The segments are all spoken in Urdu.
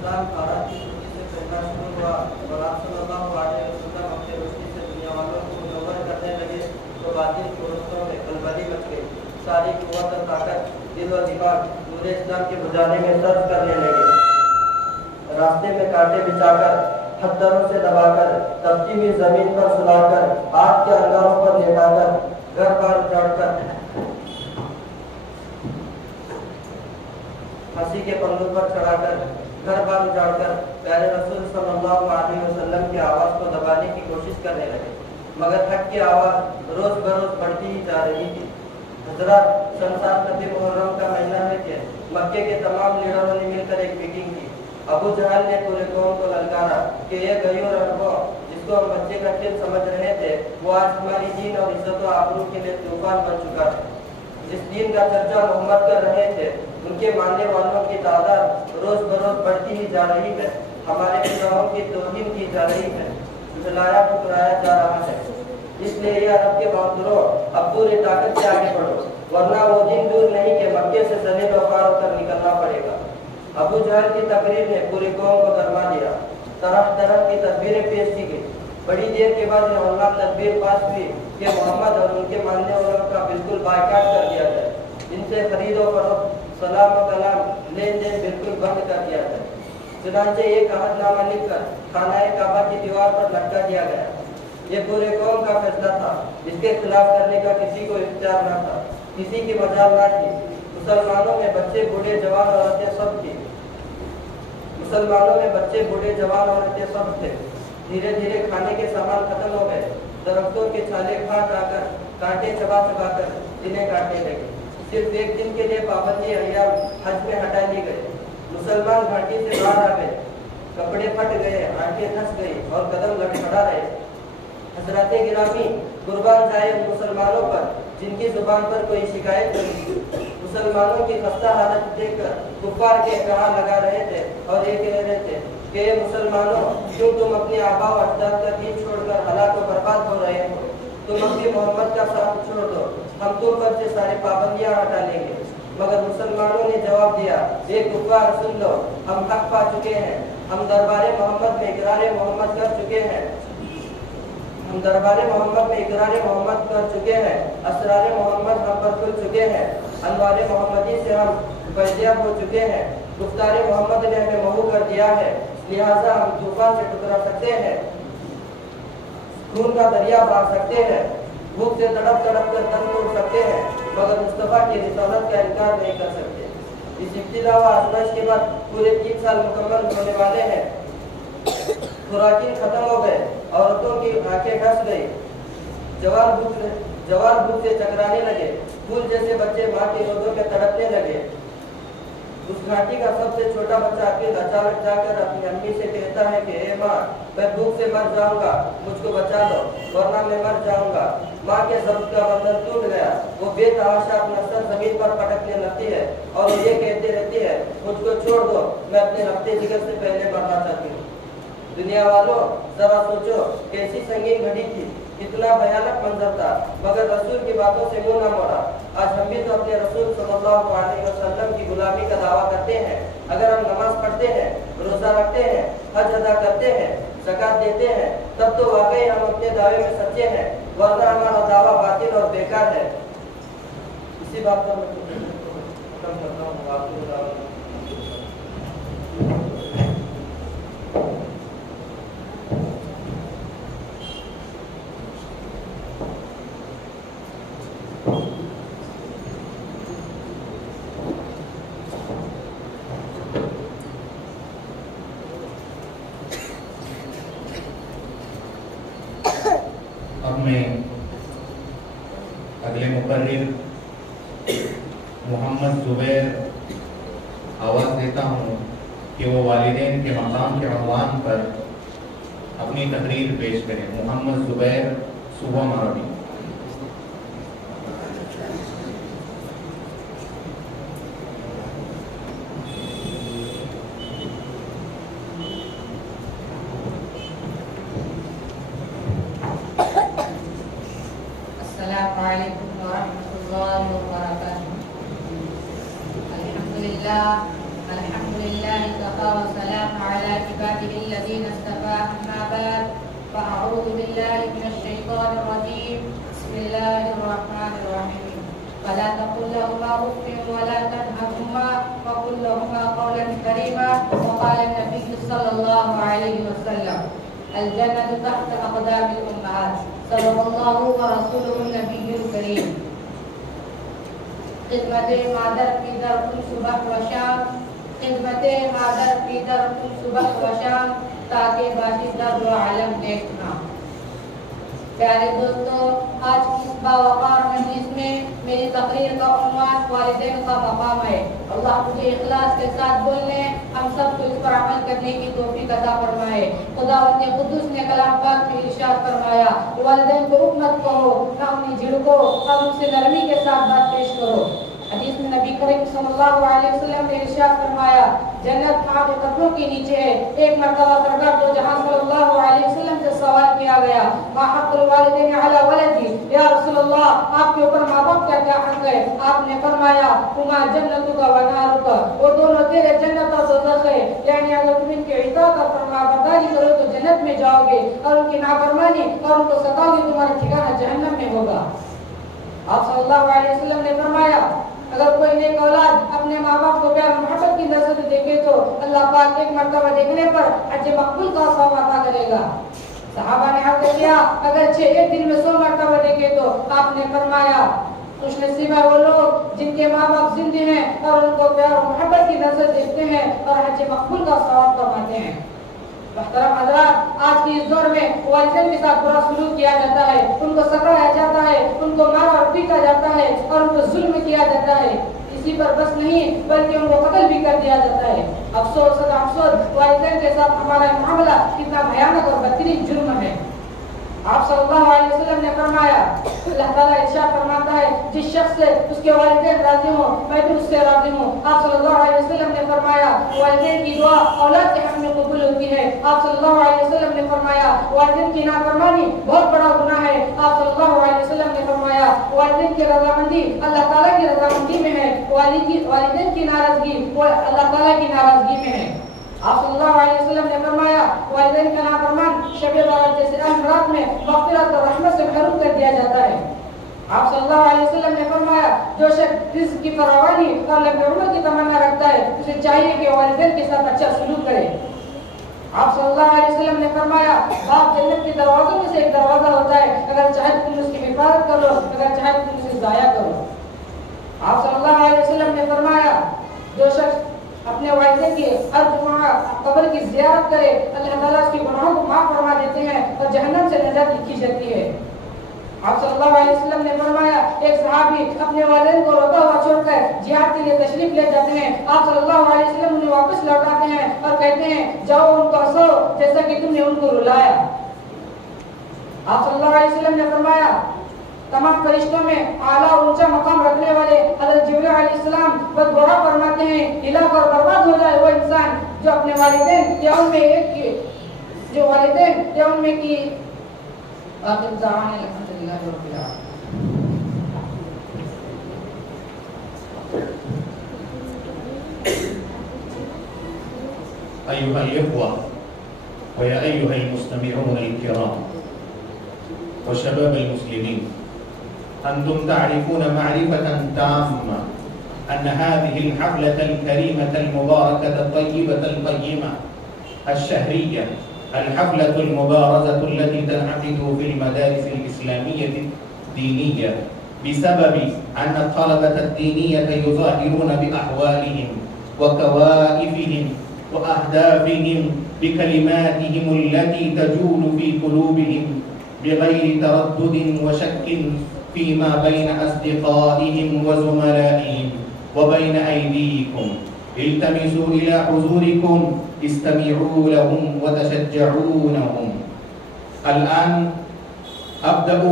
اسلام آرات کی روشنی سے پھیلنا شروع ہوا اور آپ صلی اللہ علیہ وسلم اپنی روشنی سے دنیا والوں کو منور کرنے لگے تو باطل پرستوں میں کھلبلی مچ گئی. ساری قوت اور طاقت دل و دماغ نور اسلام کے بجھانے میں صرف کرنے لگے. راستے میں کانٹے بچھا کر, پتھروں سے دبا کر, تپتی ہوئی زمین پر سلا کر, آگ کے انگاروں پر لیٹا کر, گھر بار اجاڑ کر, پھانسی کے پلوں پر چڑھا کر, گھر بار اجاڑ کر پیارے رسول صلی اللہ علیہ وسلم کی آواز کو دبانے کی کوشش کرنے لگے, مگر حق کی آواز روز بروز بڑھتی ہی جا رہی تھی. حضرات, شمسان نبی محرم کا مہینہ ہے کہ مکے کے تمام لیڈروں نے مل کر ایک میٹنگ کی. ابو جہل نے پورے قوم کو للکارا کہ یہ غیور اربوں جس کو ہم بچے کا کھیل سمجھ رہے تھے وہ آج ہماری دین اور عزت و آبرو کے لیے طوفان بن چکا ہے. جس دین کا چرچا محمد کر رہے تھے ان کے ماننے والوں کی تعداد روز بروز بڑھتی ہی جا رہی ہے. ہمارے گناہوں کی توہین کی جا رہی ہے, جھلایا ٹھکرایا جا رہا ہے. اس لیے یہ عرب کے بہادروں, اب پوری طاقت سے آگے بڑھو, ورنہ وہ دن دور نہیں کہ مکے سے ذلیل و خوار ہو کر نکلنا پڑے گا. ابو جہل کی تقریر نے پوری قوم کو گرما دیا. طرح طرح کی تدبیریں پیش کی گئی. بڑی دیر کے بعد یہ ہولناک تدبیر پاس ہوئی کہ محمد اور ان کے ماننے والوں کا بالکل بائیکاٹ کر دیا جائے. ان سے خرید و فروخت, سلام و کلام, لین دین بالکل بند کر دیا جائے. چنانچہ ایک عہد نامہ لکھ کر خانہ کعبہ کی دیوار پر لٹکا دیا گیا. یہ پورے قوم کا فیصلہ تھا. اس کے خلاف کرنے کا کسی کو اختیار نہ تھا, کسی کی مجال نہ تھی. مسلمانوں میں بچے بوڑھے جوان عورتیں سب تھی. مسلمانوں میں بچے بوڑھے جوان عورتیں سب تھے. دھیرے دھیرے کھانے کے سامان ختم ہو گئے. درختوں کے چھالے کھا کھا کر, کانٹے چبا چبا کر جنہیں کاٹنے لگے. صرف ایک دن کے لیے پابندی ایام حج میں ہٹا لی گئی. مسلمان گھاٹی سے باہر آ گئے, کپڑے پھٹ گئے, آنکھیں دھنس گئی اور قدم لٹپٹا رہے. حضرات گرامی, قربان جائے ان مسلمانوں پر جن کی زبان پر کوئی شکایت نہیں تھی. مسلمانوں کی خستہ حالت دیکھ کر کفار کے کہاں لگا رہے تھے اور یہ کہہ رہے تھے کہ اے مسلمانوں, کیوں تم اپنے آبا و اجداد کا دین چھوڑ کر ہلاک و برباد ہو رہے ہو؟ تم اپنی محمد کا ساتھ چھوڑ دو, ہم تم پر سے سارے پابندیاں ہٹا لیں گے. مگر مسلمانوں نے جواب دیا, اے کفار سن لو, ہم حق پا چکے ہیں. ہم دربار محمد میں اقرار محمد کر چکے ہیں. ہم دربار محمد میں اقرار محمد کر چکے ہیں. اسرار محمد ہم پر کھل چکے ہیں. انوار محمدی سے ہم فیضیاب ہو چکے ہیں. گفتار محمد نے ہمیں محو کر دیا ہے, لہٰذا ہم طوفان سے ٹکرا سکتے ہیں, خون کا دریا بہا سکتے ہیں, بھوک سے تڑپ تڑپ کر تن توڑ سکتے ہیں, مگر مصطفیٰ کی رسالت کا انکار نہیں کر سکتے. اس ابتلا و آزمائش کے بعد پورے 3 سال مکمل ہونے والے ہیں. خوراکین ختم ہو گئے, عورتوں کی آنکھیں ڈھس گئی, جوان بھوک سے چکرانے لگے, پھول جیسے بچے ماں کی گودوں میں تڑپنے لگے. اس گھاٹی کا سب سے چھوٹا بچہ اچانک جا کر اپنی امی سے کہتا ہے کہ اے ماں, میں بھوک سے مر جاؤں گا, مجھ کو بچا لو ورنہ میں مر جاؤں گا. ماں کے ضبط کا بندھن ٹوٹ گیا. وہ بے تحاشا اپنا سر زمین پر پٹکنے لگتی ہے اور یہ کہتے رہتی ہے, مجھ کو چھوڑ دو, میں اپنے رفتے جگر سے پہلے مرنا چاہتی ہوں. دنیا والوں, ذرا سوچو کیسی سنگین گھڑی تھی, کتنا بھیانک منظر تھا, مگر رسول کی باتوں سے منہ نہ موڑا. آج ہم بھی تو اپنے رسول صلی اللہ علیہ وسلم کی غلامی کا دعویٰ کرتے ہیں. اگر ہم نماز پڑھتے ہیں, روزہ رکھتے ہیں, حج ادا کرتے ہیں, زکات دیتے ہیں, تب تو واقعی ہم اپنے دعوے میں سچے ہیں, ورنہ ہمارا دعویٰ باطل اور بیکار ہے. اسی بات پر میں ختم کرتا ہوں. اب میں اگلے مقرر محمد زبیر آواز دیتا ہوں کہ وہ والدین کے مقام کے عنوان پر اپنی تقریر پیش کریں. محمد زبیر صوبہ مغربی. السلام علیکم ورحمۃ اللہ وبرکاتہ. الحمد للہ کفا وسلام الذين اصطفى أما بعد فأعوذ بالله من الشيطان الرجيم بسم الله الرحمن الرحيم فلا تقل لهما أف ولا تنهرهما وقل لهما قولا كريما وقال النبي صلى الله عليه وسلم الجنة تحت أقدام الأمهات صدق الله ورسوله النبي الكريم خدمت مادر کی در کن صبح و شام خدمت مادر کی در کن صبح و شام تاکہ باشی در و عالم دیکھنا. پیارے دوستو، آج کی اس باوقار مجلس میں میری تقریر کا عنوان والدین کا مقام ہے. اللہ مجھے اخلاص کے ساتھ بولنے، ہم سب کو اس پر عمل کرنے کی توفیق عطا فرمائے. خداوند قدوس نے کلام پاک میں ارشاد فرمایا، والدین کو اف مت کہو، نہ انہیں جھڑکو اور ان سے نرمی کے ساتھ بات پیش کرو. حدیث میں نبی کریم صلی اللہ علیہ وسلم نے ارشاد فرمایا، جنت ماں کے قدموں کے نیچے ہے. ایک مرتبہ سرکار دو جہاں صلی اللہ علیہ وسلم سے سوال کیا گیا، ما حق الوالدین علی ولدی، یا رسول اللہ آپ کے اوپر ماں باپ کا کیا حق ہے؟ آپ نے فرمایا، ہما جنتک و نارک، وہ دونوں تیرے جنت اور دوزخ ہے. یعنی اگر تم ان کے اطاعت اور فرمانبرداری کرو تو جنت میں جاؤ گے، اور ان کی نافرمانی اور ان کو ستاؤ گے تمہارا ٹھکانہ جہنم میں ہوگا. آپ صلی اللہ علیہ وسلم نے فرمایا، اگر کوئی نیک اولاد اپنے ماں باپ کو پیار محبت کی نظر سے دیکھے تو اللہ پاک ایک مرتبہ دیکھنے پر حج مقبول کا ثواب عطا کرے گا. صحابہ نے عرض کیا، اگرچہ ایک دن میں 100 مرتبہ دیکھے تو؟ آپ نے فرمایا، خوش نصیب ہے وہ لوگ جن کے ماں باپ زندہ ہیں اور ان کو پیار و محبت کی نظر دیکھتے ہیں اور حج مقبول کا ثواب کماتے ہیں. محترم حضرات، آج کی اس دور میں والدین کے ساتھ برا سلوک کیا جاتا ہے، ان کو سکڑایا جاتا ہے، ان کو مارا اور پیٹا جاتا ہے اور ان کو ظلم کیا جاتا ہے. اسی پر بس نہیں بلکہ ان کو قتل بھی کر دیا جاتا ہے. افسوس افسوس، والدین کے ساتھ ہمارا معاملہ کتنا بھیانک اور بدترین جرم ہے. آپ صلی اللہ علیہ وسلم نے فرمایا، اللہ تعالیٰ ارشاد فرماتا ہے، جس شخص سے اس کے والدین راضی ہوں میں بھی اس سے راضی ہوں. آپ صلی اللہ علیہ وسلم نے فرمایا، والدین کی دعا اولاد کے حق میں قبول ہوتی ہے. آپ صلی اللہ علیہ وسلم نے فرمایا، والدین کی نافرمانی بہت بڑا گناہ ہے. آپ صلی اللہ علیہ وسلم نے فرمایا، والدین کی رضامندی اللہ تعالیٰ کی رضامندی میں ہے، والدین کی ناراضگی وہ اللہ تعالیٰ کی ناراضگی میں ہے. آپ صلی اللہ علیہ وسلم نے فرمایا، والدین کا نافرمان شب بارات جیسے اہم رات میں مغفرت اور رحمت سے محروم کر دیا جاتا ہے. آپ صلی اللہ علیہ وسلم نے فرمایا، جو شخص رزق کی فراوانی اور لمبی عمر کی تمنا رکھتا ہے اسے چاہیے کہ والدین کے ساتھ اچھا سلوک کرے. آپ صلی اللہ علیہ وسلم نے فرمایا، باپ جنت کے دروازوں میں سے ایک دروازہ ہوتا ہے، اگر چاہے تم اس کی حفاظت کرو، اگر چاہے تم اسے ضائع کرو. آپ صلی اللہ علیہ وسلم نے فرمایا، جو شخص اپنے والدین کی ہر جمعہ قبر کی زیارت کرے اللہ تعالیٰ اس کے گناہوں کو معاف فرما دیتے ہیں اور جہنم سے نجات لکھی جاتی ہے. آپ صلی اللہ علیہ وسلم نے فرمایا، ایک صحابی اپنے والدین کو روتا ہوا چھوڑ کر جہاد کے لیے تشریف لے جاتے ہیں. آپ صلی اللہ علیہ وسلم انہیں واپس لوٹاتے ہیں اور کہتے ہیں، جاؤ ان کو ہنسو جیسا کہ تم نے ان کو رلایا. آپ صلی اللہ علیہ وسلم نے فرمایا، تمام فرشتوں میں اعلیٰ اونچا مقام رکھنے والے حضرت جبرائیل علیہ السلام بس دعا فرماتے ہیں، ہلاک اور برباد ہو جائے وہ انسان جو اپنے والدین یا ان میں ایک کی جو والدین یا ان میں کی آخر دعوانا الحمدللہ رب العالمین. أيها الإخوة ويا أيها المستمعون الكرام وشباب المسلمين، أنتم تعرفون معرفة تامة أن هذه الحفلة الكريمة المباركة الطيبة القيمة الشهرية، الحفلة المبارزة التي تنعقد في المدارس الإسلامية الدينية بسبب أن الطلبة الدينية يظاهرون بأحوالهم وكوائفهم وأهدافهم بكلماتهم التي تجول في قلوبهم بغير تردد وشك فيما بين أصدقائهم وزملائهم وبين أيديكم. التمسوا إلى حضوركم، استمعوا لهم وتشجعونهم. الآن أبدأ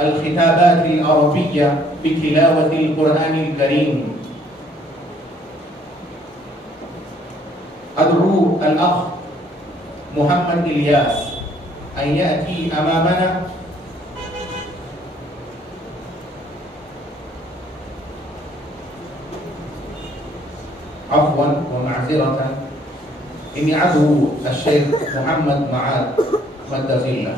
الخطابات العربية بتلاوة القرآن الكريم. أدعو الأخ محمد إلياس أن يأتي أمامنا عفوا ومعذرة إني عدو الشيخ محمد معاذ مدزيلا.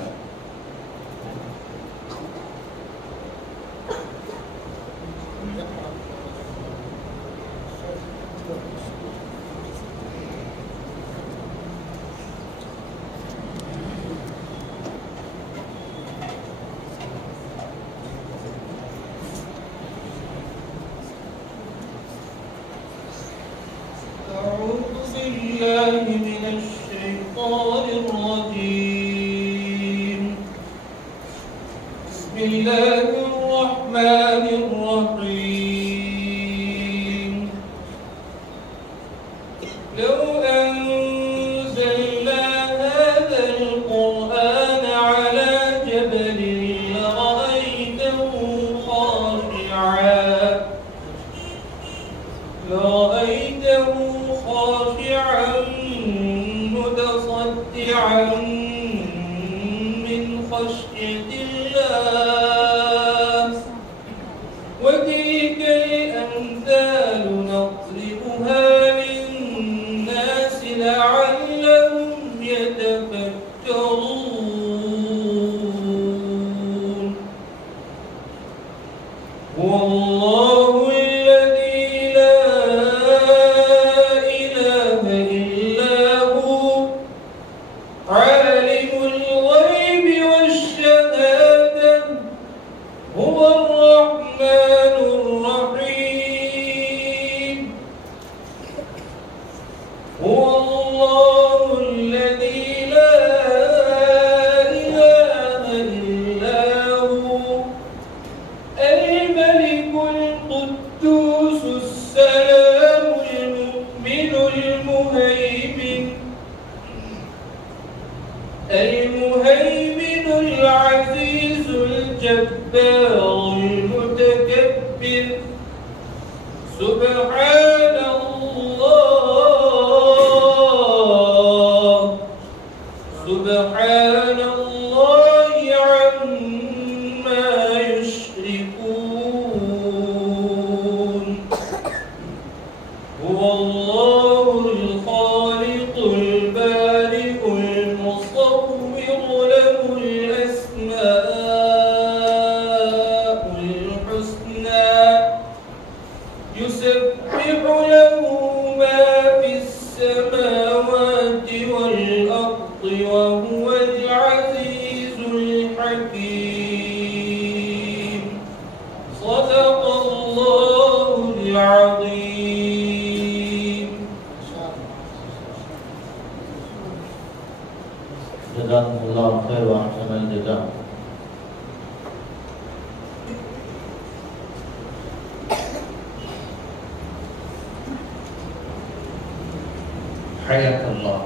حياك الله،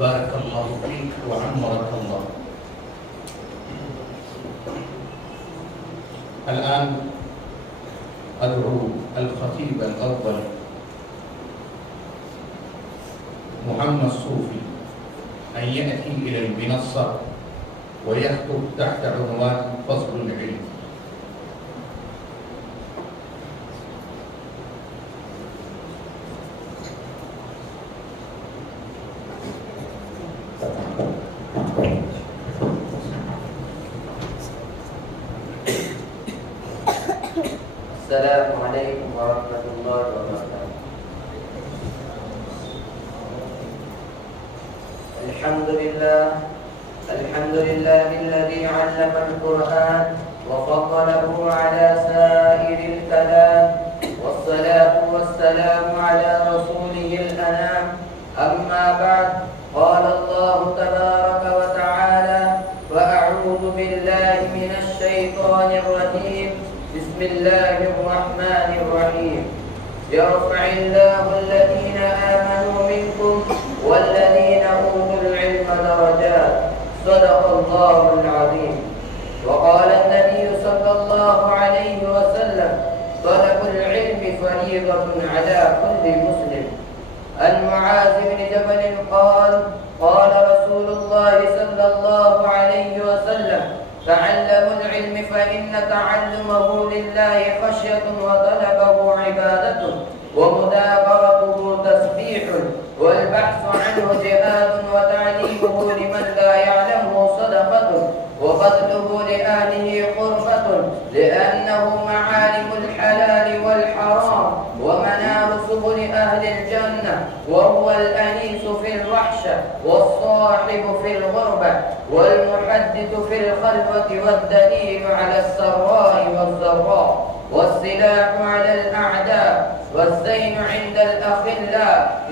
بارك الله فيك وعمرك الله. الآن أدعو الخطيب الأول محمد صوفي أن يأتي إلى المنصة ويخطب تحت عنوان فصل العلم. السلام عليكم ورحمة الله وبركاته. الحمد لله الذي علم القرآن وفضله على سائر الكلام، والصلاة والسلام على رسوله الأنام. أما بعد، قال الله تبارك وتعالى: وأعوذ بالله من الشيطان الرجيم، بسم الله الرحمن الرحيم. يرفع الله الذين آمنوا منكم والذين أوتوا العلم درجات، صدق الله العظيم. وقال النبي صلى الله عليه وسلم: طلب العلم فريضة على كل مسلم. عن معاذ بن جبل قال: قال رسول الله صلى الله عليه وسلم: تعلموا العلم فإن تعلمه لله خشية، وطلبه عبادة، ومدابرته تسبيح، والبحث عنه المعشة، والصاحب في الغربة، والمحدث في الخلوة، والدليل على السراء والضراء، والسلاح على الأعداء، والزين عند الأخلاء.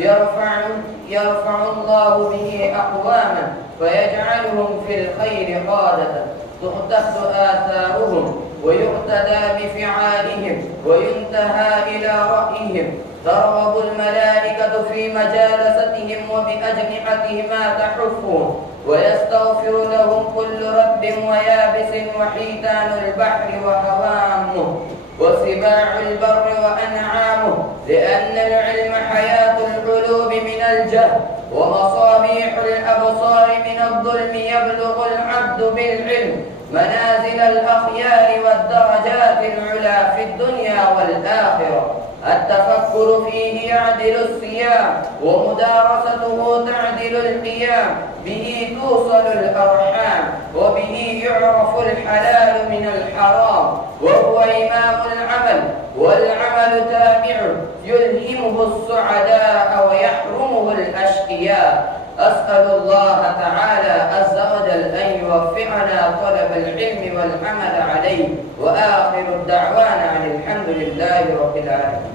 يرفع الله به أقواما فيجعلهم في الخير قادة، تؤتخذ آثارهم ويقتدى بفعالهم وينتهى إلى رأيهم. ترغب الملائكة في مجالستهم وبأجنحتهما تحفهم، ويستغفر لهم كل رب ويابس وحيتان البحر وهوامه وسباع البر وأنعامه، لأن العلم حياة القلوب من الجهل ومصابيح الأبصار من الظلم. يبلغ العبد بالعلم منازل الأخيار والدرجات العلى في الدنيا والآخرة. التفكر فيه يعدل الصيام، ومدارسته تعدل القيام. به توصل الأرحام، وبه يعرف الحلال من الحرام، وهو إمام العمل، والعمل تابعه يلهمه السعداء ويحرمه الأشقياء. أسأل الله تعالى عز وجل أن يوفقنا طلب العلم والعمل عليه، وآخر الدعوانا عن الحمد لله رب العالمين.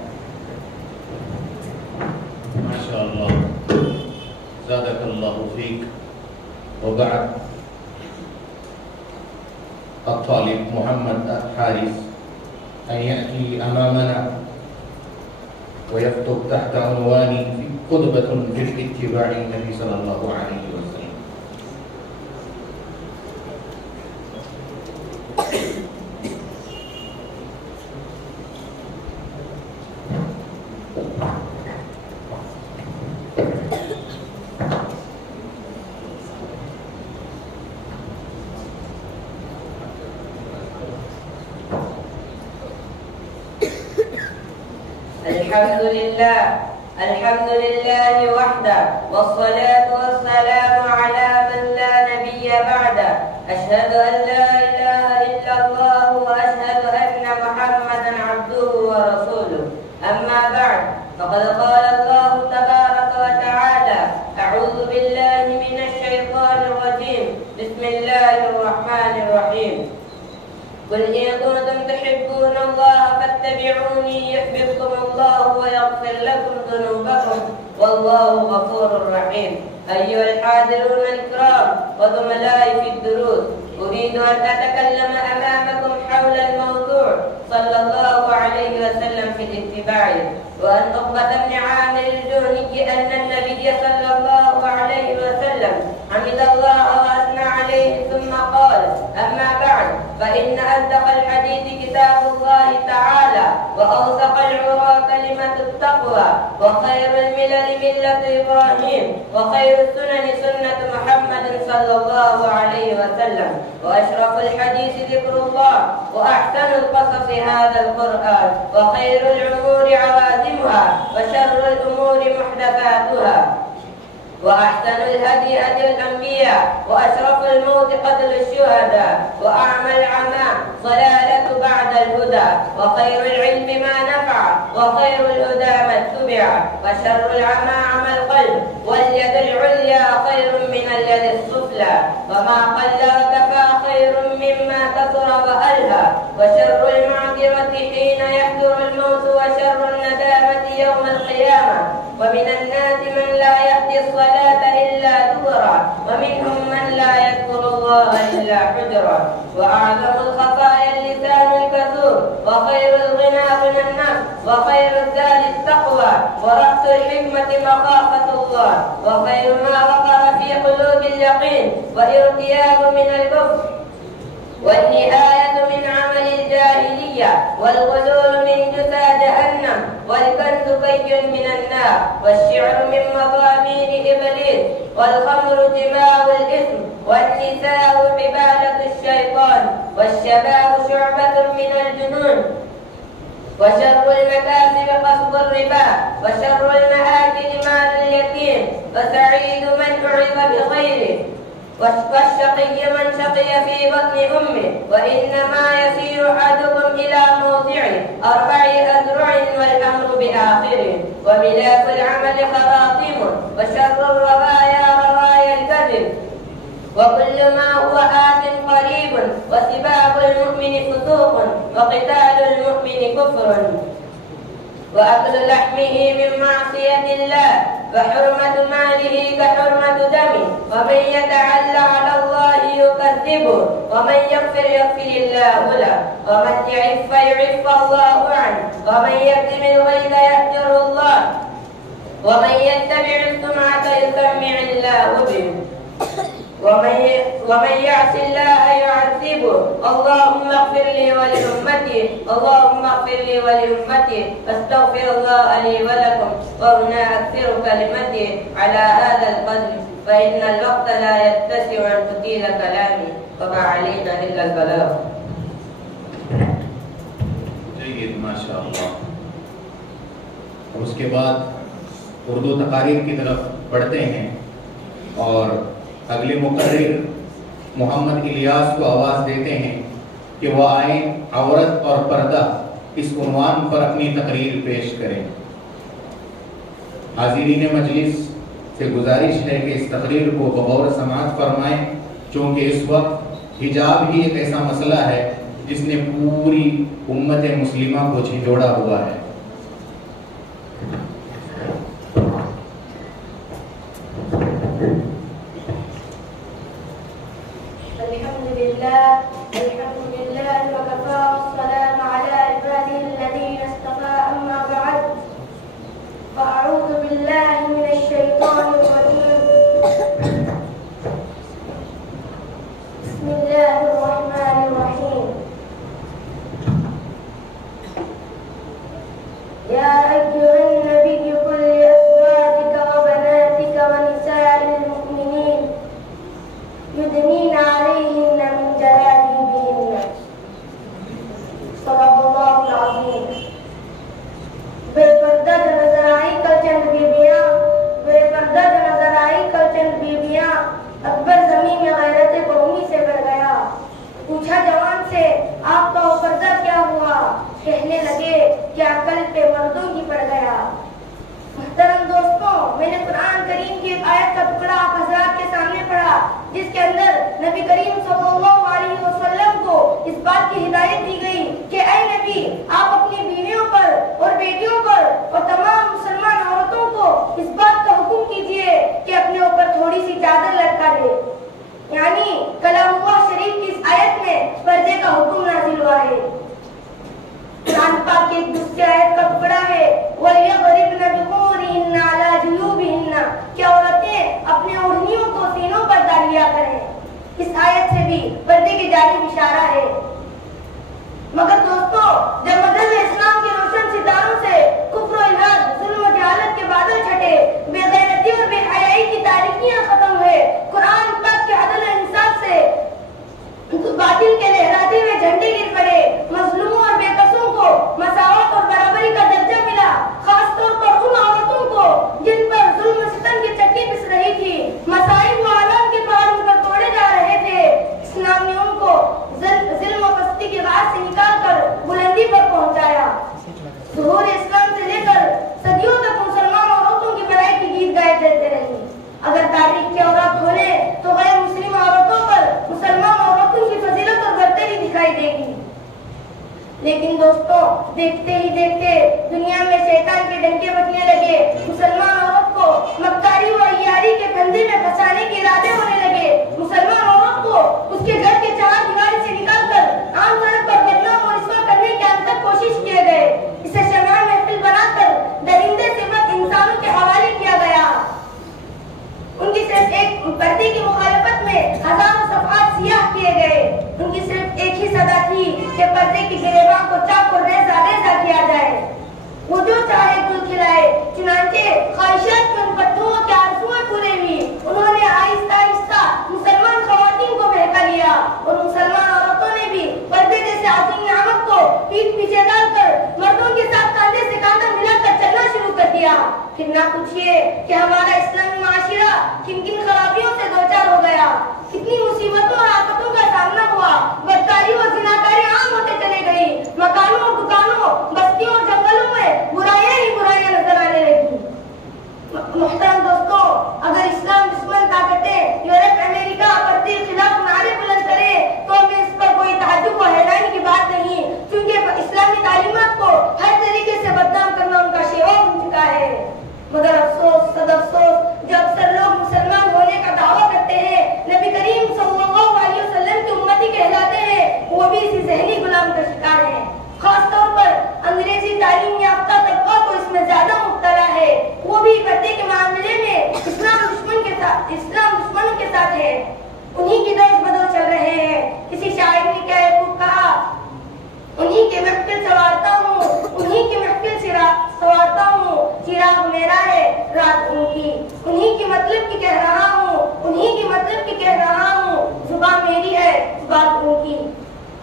ما شاء الله، زادك الله فيك. وبعد، الطالب محمد حارث أن يأتي أمامنا ويكتب تحت عنوان خطبة في اتباع النبي صلى الله عليه وسلم. الحمد لله وحده، والصلاة والسلام على من لا نبي بعده. أشهد أن لا إله إلا الله، وأشهد أن محمدا عبده ورسوله. أما بعد، فقد قال الله تبارك وتعالى: أعوذ بالله من الشيطان الرجيم، بسم الله الرحمن الرحيم. قل إن كنتم تحبون الله فاتبعوني يحببكم الله ويغفر لكم ذنوبكم، والله غفور رحيم. أيها الحاضرون الكرام وزملائي في الدروس، أريد أن أتكلم أمامكم حول الموضوع صلى الله عليه وسلم في الاتباع. وأن عقبة بن عامر الجهني أن النبي صلى الله عليه وسلم حمد الله وأثنى عليه ثم قال: أما بعد، فإن أصدق الحديث كتاب الله تعالى، وأوثق العرى كلمة التقوى، وخير الملل ملة إبراهيم، وخير السنن سنة محمد صلى الله عليه وسلم، وأشرف الحديث ذكر الله، وأحسن القصص هذا القرآن، وخير الأمور عوازمها، وشر الأمور محدثاتها، وأحسن الهدي هدي الأنبياء، وأشرف الموت قتل الشهداء، وأعمى العمى ضلالة بعد الهدى، وخير العلم ما نفع، وخير الهدى ما اتبع، وشر العمى عمى القلب، واليد العليا خير من اليد السفلى، وما قل وكفى خير مما كثر وألهى، وشر المعذرة حين يحضر الموت، وشر الندامة يوم القيامة. ومن الناس من لا يأتي الصلاة إلا دبرا، ومنهم من لا يذكر الله إلا حجرا. وأعظم الخطايا اللسان الكذوب، وخير الغنى غنى النفس، وخير الزاد التقوى، ورأس الحكمة مخافة الله، وخير ما وقر في قلوب اليقين وارتياب من الكفر، والنهاية من عمل الجاهلية، والغلول من جثى جهنم، والكنز بي من النار، والشعر من مضامين إبليس، والخمر جماع الإثم، والنساء عبادة الشيطان، والشباب شعبة من الجنون، وشر المكاسب قصد الربا، وشر المآكل مال اليتيم، وسعيد من أعظ بخيره، والشقي من شقي في بطن أمه. وإنما يسير أحدكم إلى موضع 4 أذرع والأمر بآخره. وملاك العمل خراطيم، وشر الربايا وكل ما هو آت قريب وسباب المؤمن فسوق وقتال المؤمن كفر وأكل لحمه من معصية الله وحرمة ماله كحرمة دمه ومن يتعلى على الله يكذبه ومن يغفر يغفر الله له ومن يعف يعف الله عنه ومن يكتم الغيظ يأجره الله ومن يتبع السمعة يسمع الله به ومن يعص الله يعذبه اللهم اغفر لي ولأمتي اللهم اغفر لي ولأمتي استغفر الله لي ولكم وهنا أكثر كلمتي على هذا القدر فإن الوقت لا يتسع أن أطيل كلامي وما علينا إلا البلاغ. جيد ما شاء اللہ. اور اس کے بعد اردو تقاریر کی طرف بڑھتے ہیں اور اگلے مقرر محمد الیاس کو آواز دیتے ہیں کہ وہ آئیں عورت اور پردہ اس عنوان پر اپنی تقریر پیش کریں. حاضرین مجلس سے گزارش ہے کہ اس تقریر کو بغور سماعت فرمائیں چونکہ اس وقت حجاب ہی ایک ایسا مسئلہ ہے جس نے پوری امت مسلمہ کو جھنجھوڑا ہوا ہے. الحمد لله وكفى والسلام على عباده الذين اصطفى أما بعد فأعوذ بالله من الشيطان الرجيم بسم الله الرحمن الرحيم يا أيها النبي قل لأزواجك وبناتك ونساء المؤمنين يدنين عليهن من جلابيبهن صدق اللہ العظیم. بے پردہ جو نظر آئی کل چند بیبیاں بے پردہ جو نظر آئی کل چند بیبیاں اکبر زمین میں غیرت قومی سے بڑھ گیا. پوچھا جوان سے آپ کا وہ پردہ کیا ہوا؟ کہنے لگے کیا کل پہ مردوں کی پڑ گیا. محترم دوستوں، میں نے قرآن کریم کی ایک آیت کا ٹکڑا آپ حضرات کے سامنے پڑھا جس کے اندر نبی کریم صلی اللہ علیہ وسلم کو اس بات کی ہدایت دی گئی کہ اے نبی آپ اپنی بیویوں پر اور بیٹیوں پر اور تمام مسلمان عورتوں کو اس بات کا حکم کیجئے کہ اپنے اوپر تھوڑی سی چادر لٹکا دے. یعنی کلام اللہ شریف کی اس آیت میں پردے کا حکم نازل ہوا ہے. قرآن پاک کی ایک دوسری آیت کا ٹکڑا ہے وَلْيَضْرِبْنَ بِخُمُرِهِنَّ عَلَى جُيُوبِهِنَّ کہ عورتیں اپنے اوڑھنیوں کو سینوں پر ڈال لیا کریں. اس آیت سے بھی پردے کی جانب اشارہ ہے. مگر دوستو، جب مذہب اسلام کے روشن ستاروں سے کفر و الحاد، ظلم و جہالت کے بادل چھٹے، بے غیرتی اور بے حیائی کی تاریکیاں ختم ہوئے، قرآن پاک کے عدل و انصاف سے باطل کے لہراتے ہوئے جھنڈے گر پڑے، مظلوموں اور بے قصوں کو مساوات اور برابری کا درجہ ملا، خاص طور پر ان عورتوں کو جن پر ظلم و ستم کی چکی پس رہی تھی، مسائل و عالم کے پہاڑ ان پر توڑے جا رہے تھے. اسلام نے ان کو ظلم و پستی کی راہ سے نکال کر بلندی پر پہنچایا. ظہور اسلام سے لے کر صدیوں تک مسلمان عورتوں کی بڑائی کی گیت گائے دیتے رہی. اگر تاریخ کے اوراق کھولے تو غیر مسلم عورتوں پر مسلمان عورتوں کی فضیلت اور برتری دکھائی دے گی. لیکن دوستوں، دیکھتے ہی دیکھتے دنیا میں شیطان کے ڈنکے بجنے لگے. مسلمان عورت کو مکاری و عیاری کے پھندے میں پھنسانے کے ارادے ہونے لگے. مسلمان عورت کو اس کے گھر کے چار دیوار سے نکال کر عام سڑک پر بدنام اور رسوا کرنے کے اندر کوشش کیے گئے. اسے شمع محفل بنا کر درندے سے بد انسانوں کے حوالے کیا گیا. ان کی صرف ایک پردے کی مخالفت میں ہزاروں صفحات سیاہ کیے گئے. ان کی صرف ایک ہی صدا تھی کہ پردے کی گریباں کو چاک اور ریزہ ریزہ کیا جائے. وہ جو چاہے گل کھلائے. چنانچہ خواہشات میں ان پتھروں کے آرزوئیں پورے ہوئی. انہوں نے آہستہ آہستہ مسلمان خواتین کو بہکا لیا اور مسلمان عورتوں نے بھی پردے جیسے عظیم نعمت کو پیٹھ پیچھے ڈال کر مردوں کے ساتھ کاندھے سے کاندھا ملا کر چلنا شروع کر دیا. پھر نہ پوچھئے کہ ہمارا اسلامی معاشرہ کن کن خرابیوں سے دوچار ہو گیا، کتنی مصیبتوں اور آفتوں کا سامنا ہوا. بدکاری اور زناکاری عام ہوتے چلے گئی. مکانوں اور دکانوں، بستیوں اور جنگلوں میں برائیاں ہی برائیاں نظر آنے لگی. محترم دوستوں، اگر اسلام دشمن طاقتیں یورپ، امریکہ، پردے پردے کے معاملے میں اسلام دشمنوں کے ساتھ ہے، انہی کی دوش بدوش چل رہے ہیں۔ کسی شاعر نے کیا خوب کہا، انہی کے محفل سوارتا ہوں، انہی کے محفل سوارتا ہوں، چراغ میرا ہے رات ان کی، انہی کی مطلب کی کہہ رہا ہوں، انہی کی مطلب کی کہہ رہا ہوں، زبان میری ہے بات ان کی۔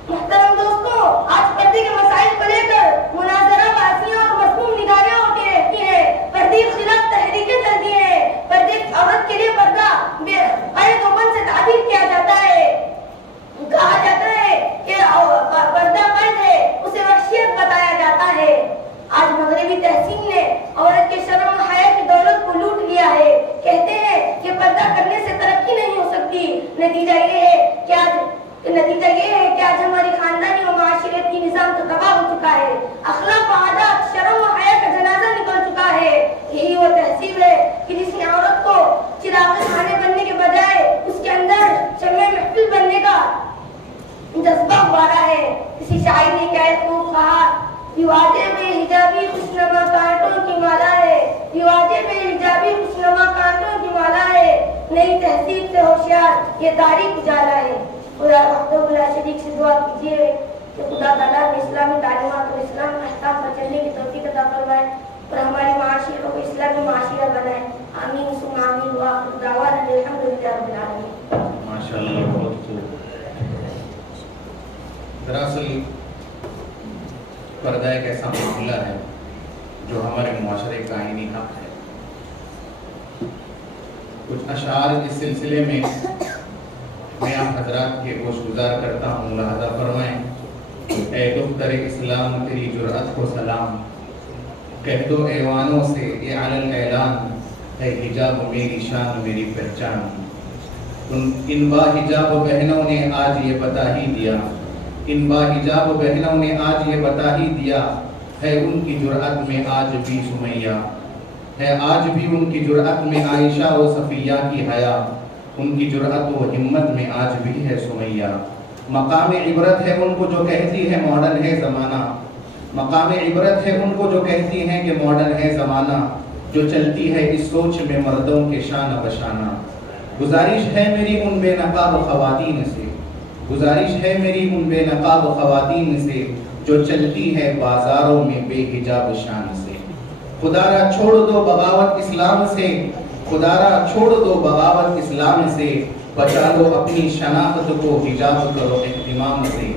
محترم دوستوں، آج پردے کے مسائل کو لے کر مناظرہ بازیاں اور مسموم نگاریاں ہوتی رہتی ہیں، پردے کے خلاف تحریکیں چلتی ہیں، پردے عورت کے لیے پردہ قید و بند سے تعبیر کیا جاتا ہے، کہا جاتا ہے کہ پردہ قید ہے، اسے وحشیت بتایا جاتا ہے۔ آج مغربی تحسین نے عورت کے شرم و حیا کی دولت کو لوٹ لیا ہے، کہتے ہیں کہ پردہ کرنے سے ترقی نہیں ہو سکتی۔ نتیجہ یہ ہے کہ آج ہماری خاندانی و معاشرتی نظام تو تباہ ہو چکا ہے، اخلاق و عادات، شرم و حیا کا جنازہ نکل چکا ہے۔ یہی وہ تہذیب ہے کہ جس نے عورت کو چراغ خانے بننے کے بجائے اس کے اندر شمع محفل بننے کا جذبہ ابھارا ہے۔ کسی شاعر نے کیا خوب کہا، رواجے بے حجابی خوشنما کانٹوں کی مالا ہے، رواجے بے حجابی خوشنما کانٹوں کی مالا ہے، نئی تہذیب سے ہوشیار یہ تاریخ اجالا ہے۔ خدا وحدہ لا شریک سے دعا کیجیے کہ خدا تعالیٰ نے اسلامی تعلیمات اور اسلام کے احکام پر چلنے کی توفیق عطا فرمائے اور ہماری معاشروں کو اسلامی معاشرہ بنائے۔ آمین ثم آمین وآخر دعوانا الحمدللہ رب العالمین۔ ماشاءاللہ، بہت خوب۔ دراصل پردہ ایک ایسا معاملہ ہے جو ہمارے معاشرے کا آئینی حق ہے۔ کچھ اشعار اس سلسلے میں میں آپ حضرات کے گوش گزار کرتا ہوں، ملاحظہ فرمائیں۔ اے دختر اسلام تیری جرأت کو سلام، کہہ دو ایوانوں سے یہ علن اعلان، ہے حجاب میری شان میری پہچان۔ ان با حجاب بہنوں نے آج یہ بتا ہی دیا، ان با حجاب بہنوں نے آج یہ بتا ہی دیا، ہے ان کی جرأت میں آج بھی سمیہ، ہے آج بھی ان کی جرأت میں عائشہ و صفیہ کی حیا، ان کی جرأت و ہمت میں آج بھی ہے سمیہ۔ مقام عبرت ہے ان کو جو کہتی ہے ماڈرن ہے زمانہ، مقام عبرت ہے ان کو جو کہتی ہیں کہ ماڈرن ہے زمانہ، جو چلتی ہے اس سوچ میں مردوں کے شانہ بشانہ۔ گزارش ہے میری ان بے نقاب خواتین سے، گزارش ہے میری ان بے نقاب خواتین سے، جو چلتی ہے بازاروں میں بے حجاب شان سے۔ خدا را چھوڑ دو بغاوت اسلام سے، خدا را چھوڑ دو بغاوت اسلام سے، بچا لو اپنی شناخت کو حجاب کرو اہتمام سے۔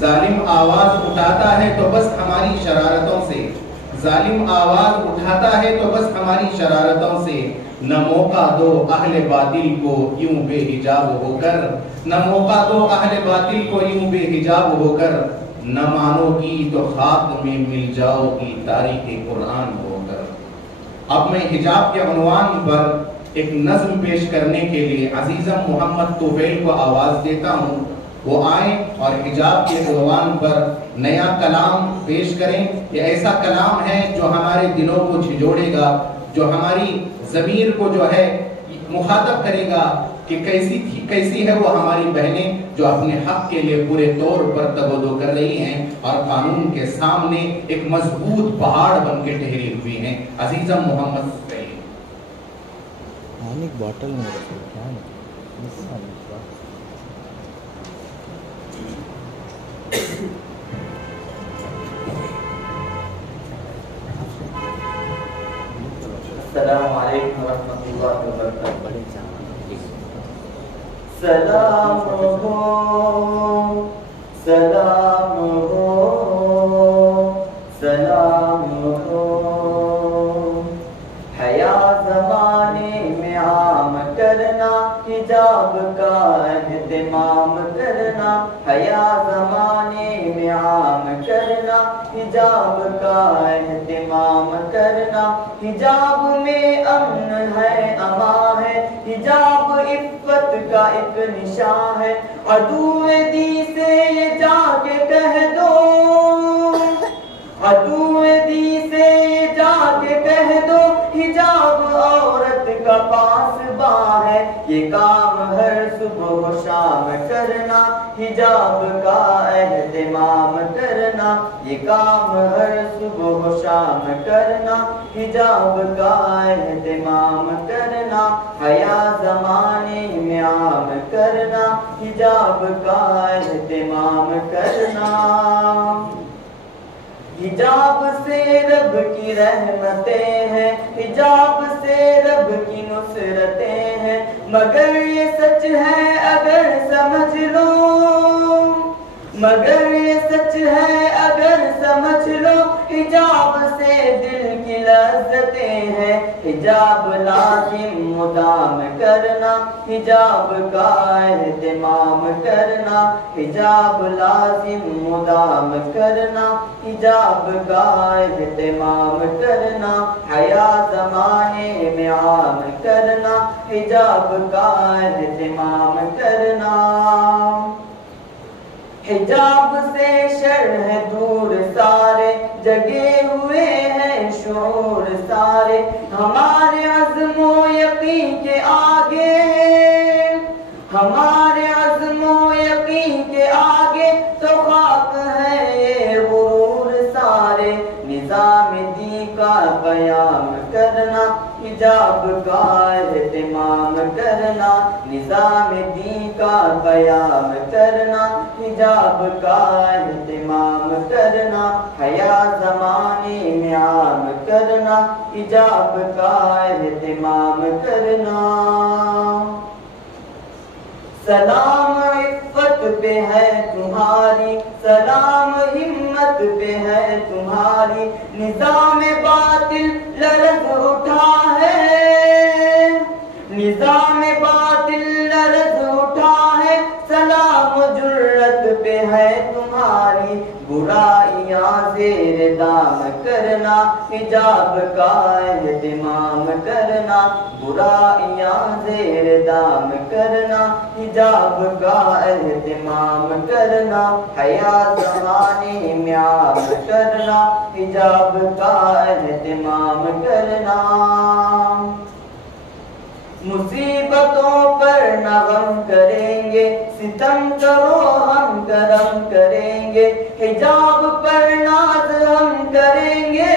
ظالم آواز اٹھاتا ہے تو بس ہماری شرارتوں سے، ظالم آواز اٹھاتا ہے تو بس ہماری شرارتوں سے، نہ موقع دو اہل باطل کو یوں بے حجاب ہو کر، نہ موقع دو اہل باطل کو یوں بے حجاب ہو کر، نہ مانو گی تو خاک میں مل جاؤ گی تاریخ قرآن ہو کر۔ اب میں حجاب کے عنوان پر ایک نظم پیش کرنے کے لیے عزیزم محمد طفیل کو آواز دیتا ہوں، وہ آئیں اور حجاب کے عنوان پر نیا کلام پیش کریں۔ یہ ایسا کلام ہے جو ہمارے دلوں کو جھنجھوڑے گا، جو ہماری ضمیر کو جو ہے مخاطب کرے گا کہ کیسی ہے وہ ہماری بہنیں جو اپنے حق کے لیے پورے طور پر تبدو کر رہی ہیں اور قانون کے سامنے ایک مضبوط پہاڑ بن کے ٹھہری ہوئی ہیں۔ عزیزم محمد طفیل۔ ایک بوتل میں رکھو کیا ہے؟ السلام علیکم ورحمۃ اللہ وبرکاتہ۔ سلام ہو سلام ہو سلام ہو، حیا زمانے میں عام کرنا، حجاب کا اہتمام کرنا، حیا زمانے میں عام کرنا، حجاب کا اہتمام کرنا۔ حجاب میں امن ہے امان ہے، حجاب عفت کا ایک نشان ہے، عدو دی سے یہ جا کے کہہ دو، عدو دی سے یہ جا کے کہہ دو، حجاب عورت کا پاسباں ہے یہ کام ہر صبح و شام کرنا، حجاب کا اہتمام کرنا، یہ کام ہر صبح و شام کرنا، حجاب کا اہتمام کرنا، حیا زمانے میں عام کرنا، حجاب کا اہتمام کرنا۔ حجاب سے رب کی رحمتیں ہیں، حجاب سے رب کی نصرتیں ہیں، مگر یہ سچ ہے اگر سمجھ لو، مگر یہ سچ ہے اگر سمجھ لو، حجاب سے دل کی لذتیں ہیں، حجاب لازم مدام کرنا، حجاب کا اہتمام کرنا، حجاب لازم مدام کرنا، حجاب کا اہتمام کرنا، حیا زمانے میں عام کرنا، حجاب کا اہتمام کرنا۔ حجاب سے شر ہے دور سارے، جگے ہوئے ہیں شعور سارے، ہمارے عزم و یقین کے آگے، ہمارے عزم و یقین کے آگے تو خاک ہے یہ غرور سارے، نظام دین کا قیام کرنا، حجاب کا اہتمام کرنا، نظام دین کا قیام کرنا، حجاب کا اہتمام کرنا، حیا زمانے میں عام کرنا، حجاب کا اہتمام کرنا۔ سلام عفت پہ ہے تمہاری، سلام ہمت پہ ہے تمہاری، نظام باطل لرز اٹھا ہے، نظام باطل لرز اٹھا ہے، سلام جرت پہ ہے تمہاری، برائیاں زیر دام کرنا، حجاب کا اہتمام کرنا، برائیاں زیر دام کرنا، حجاب کا اہتمام کرنا، حیا زمانے میں عام کرنا، حجاب کا اہتمام کرنا۔ مصیبتوں پر نہ غم کریں گے، ستم کرو ہم کرم کریں گے، حجاب پر ناز ہم کریں گے،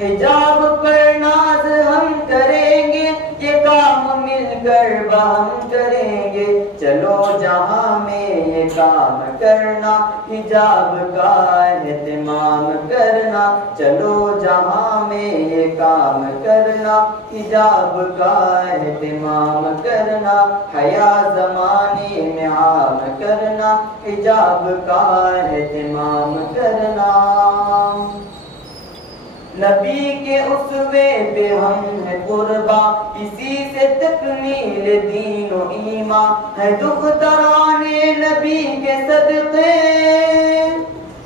حجاب پر ناز ہم کریں گے، یہ کام مل کر باہم کریں گے، چلو جہاں میں یہ کام کرنا، حجاب کا اہتمام کرنا، چلو جہاں میں یہ کام کرنا، حجاب کا اہتمام کرنا، حیا زمانے میں عام کرنا، حجاب کا اہتمام کرنا۔ نبی کے اسوے پہ ہم ہیں قرباں، اسی سے تکمیل دین و ایمان، ہے دختران نبی کے صدقے،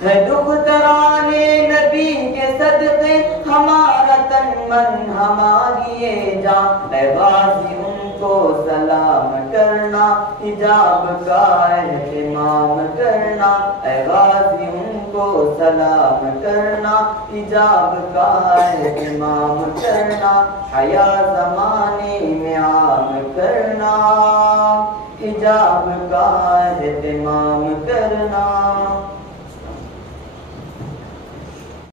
ہے دختران نبی کے صدقے، ہمارا تن من ہماری یہ جان، اے غازی ان کو سلام کرنا، حجاب کا اہتمام کرنا، اے غازی ان کو سلام کرنا، حجاب کا اہتمام کرنا، حیا زمانے میں عام کرنا، حجاب کا اہتمام کرنا۔